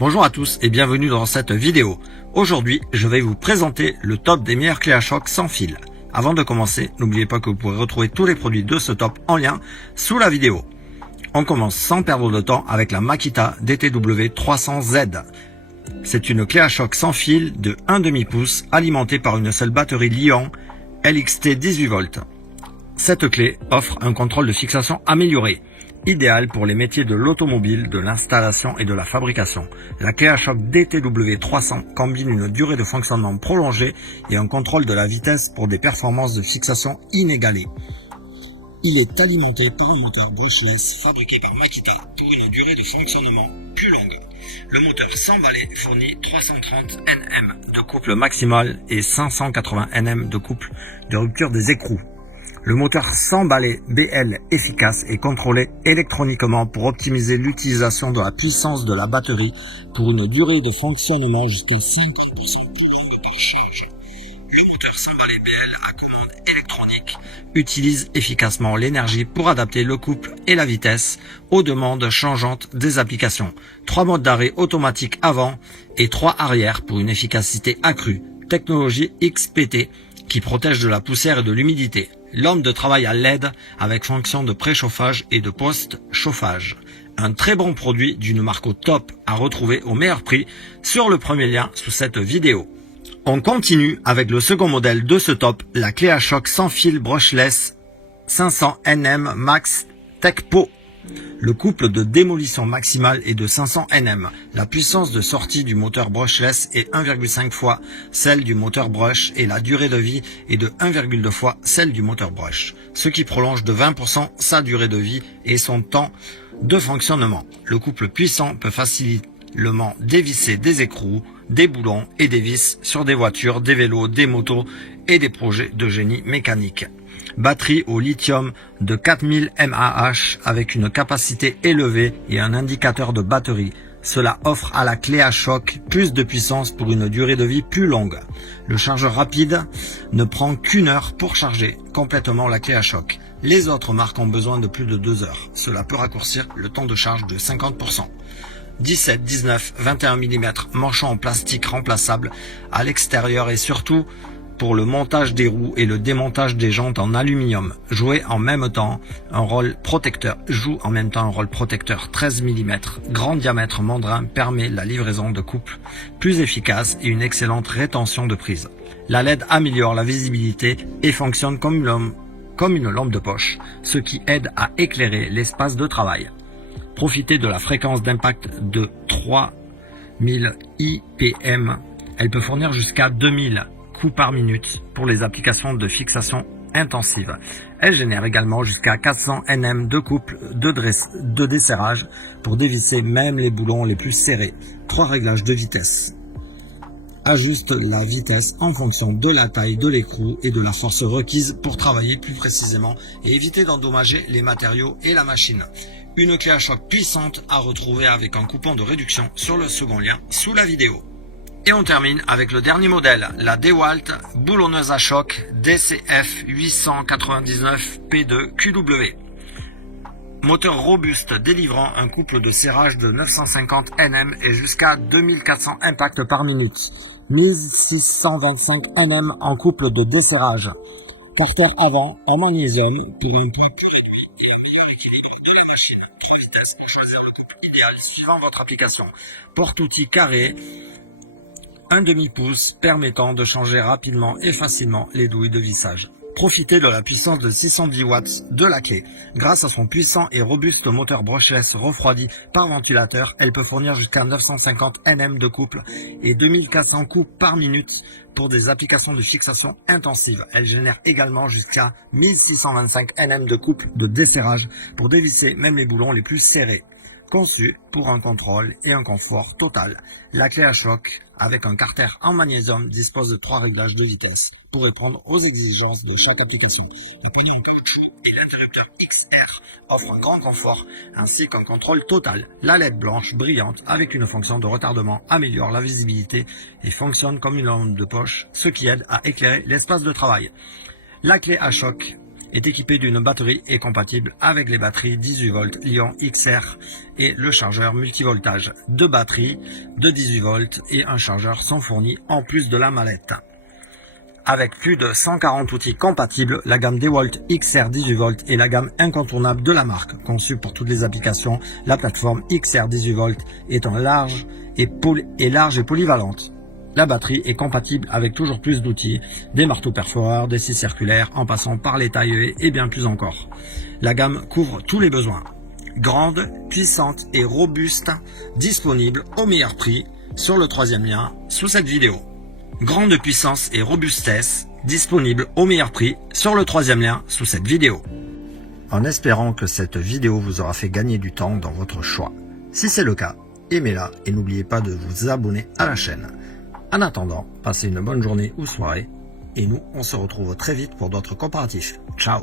Bonjour à tous et bienvenue dans cette vidéo. Aujourd'hui, je vais vous présenter le top des meilleures clés à choc sans fil. Avant de commencer, n'oubliez pas que vous pourrez retrouver tous les produits de ce top en lien sous la vidéo. On commence sans perdre de temps avec la Makita DTW 300Z. C'est une clé à choc sans fil de 1,5 pouce alimentée par une seule batterie Li-ion LXT 18 volts. Cette clé offre un contrôle de fixation amélioré, idéal pour les métiers de l'automobile, de l'installation et de la fabrication. La clé à choc DTW 300 combine une durée de fonctionnement prolongée et un contrôle de la vitesse pour des performances de fixation inégalées. Il est alimenté par un moteur brushless fabriqué par Makita pour une durée de fonctionnement plus longue. Le moteur 100 balais fournit 330 Nm de couple maximal et 580 Nm de couple de rupture des écrous. Le moteur 100 balais BL efficace est contrôlé électroniquement pour optimiser l'utilisation de la puissance de la batterie pour une durée de fonctionnement jusqu'à 50% programmée par charge. Le moteur 100 balais BL à commande électronique utilise efficacement l'énergie pour adapter le couple et la vitesse aux demandes changeantes des applications. 3 modes d'arrêt automatique avant et 3 arrière pour une efficacité accrue. Technologie XPT qui protège de la poussière et de l'humidité. Lampe de travail à LED avec fonction de préchauffage et de post-chauffage. Un très bon produit d'une marque au top à retrouver au meilleur prix sur le premier lien sous cette vidéo. On continue avec le second modèle de ce top, la clé à choc sans fil brushless 500 Nm Max TechPo. Le couple de démolition maximale est de 500 Nm. La puissance de sortie du moteur brushless est 1,5 fois celle du moteur brush et la durée de vie est de 1,2 fois celle du moteur brush, ce qui prolonge de 20% sa durée de vie et son temps de fonctionnement. Le couple puissant peut facilement dévisser des écrous, des boulons et des vis sur des voitures, des vélos, des motos et des projets de génie mécanique. Batterie au lithium de 4000 mAh avec une capacité élevée et un indicateur de batterie. Cela offre à la clé à choc plus de puissance pour une durée de vie plus longue. Le chargeur rapide ne prend qu'une heure pour charger complètement la clé à choc. Les autres marques ont besoin de plus de 2 heures. Cela peut raccourcir le temps de charge de 50%. 17, 19, 21 mm manchon en plastique remplaçable à l'extérieur et surtout pour le montage des roues et le démontage des jantes en aluminium. Joue en même temps un rôle protecteur 13 mm. Grand diamètre mandrin permet la livraison de couples plus efficace et une excellente rétention de prise. La LED améliore la visibilité et fonctionne comme une lampe de poche, ce qui aide à éclairer l'espace de travail. Profitez de la fréquence d'impact de 3000 IPM. Elle peut fournir jusqu'à 2000 coups par minute pour les applications de fixation intensive. Elle génère également jusqu'à 400 Nm de couple de desserrage pour dévisser même les boulons les plus serrés. 3 réglages de vitesse. Ajuste la vitesse en fonction de la taille de l'écrou et de la force requise pour travailler plus précisément et éviter d'endommager les matériaux et la machine. Une clé à choc puissante à retrouver avec un coupon de réduction sur le second lien sous la vidéo. Et on termine avec le dernier modèle, la DeWalt boulonneuse à choc DCF 899 P2 QW. Moteur robuste délivrant un couple de serrage de 950 Nm et jusqu'à 2400 impacts par minute. 1625 Nm en couple de desserrage. Carter avant en magnésium pour un poids plus réduit et un meilleur équilibre de la machine. 3 vitesses pour choisir le couple idéal suivant votre application. Porte-outil carré. 1,5 pouce permettant de changer rapidement et facilement les douilles de vissage. Profitez de la puissance de 610 watts de la clé. Grâce à son puissant et robuste moteur brushless refroidi par ventilateur, elle peut fournir jusqu'à 950 Nm de couple et 2400 coups par minute pour des applications de fixation intensive. Elle génère également jusqu'à 1625 Nm de couple de desserrage pour dévisser même les boulons les plus serrés. Conçu pour un contrôle et un confort total. La clé à choc avec un carter en magnésium dispose de 3 réglages de vitesse pour répondre aux exigences de chaque application. Le pignon en caoutchouc et l'interrupteur XR offrent un grand confort ainsi qu'un contrôle total. La LED blanche brillante avec une fonction de retardement améliore la visibilité et fonctionne comme une lampe de poche, ce qui aide à éclairer l'espace de travail. La clé à choc est équipé d'une batterie et compatible avec les batteries 18 volts Lion XR et le chargeur multivoltage. Deux batteries de 18 volts et un chargeur sont fournis en plus de la mallette. Avec plus de 140 outils compatibles, la gamme DeWalt XR 18 volts est la gamme incontournable de la marque. Conçue pour toutes les applications, la plateforme XR 18 volts est large et polyvalente. La batterie est compatible avec toujours plus d'outils, des marteaux perforeurs, des scies circulaires, en passant par les tailleuses et bien plus encore. La gamme couvre tous les besoins. Grande, puissante et robuste, disponible au meilleur prix sur le troisième lien sous cette vidéo. Grande puissance et robustesse, disponible au meilleur prix sur le troisième lien sous cette vidéo. En espérant que cette vidéo vous aura fait gagner du temps dans votre choix. Si c'est le cas, aimez-la et n'oubliez pas de vous abonner à la chaîne. En attendant, passez une bonne journée ou soirée et nous, on se retrouve très vite pour d'autres comparatifs. Ciao!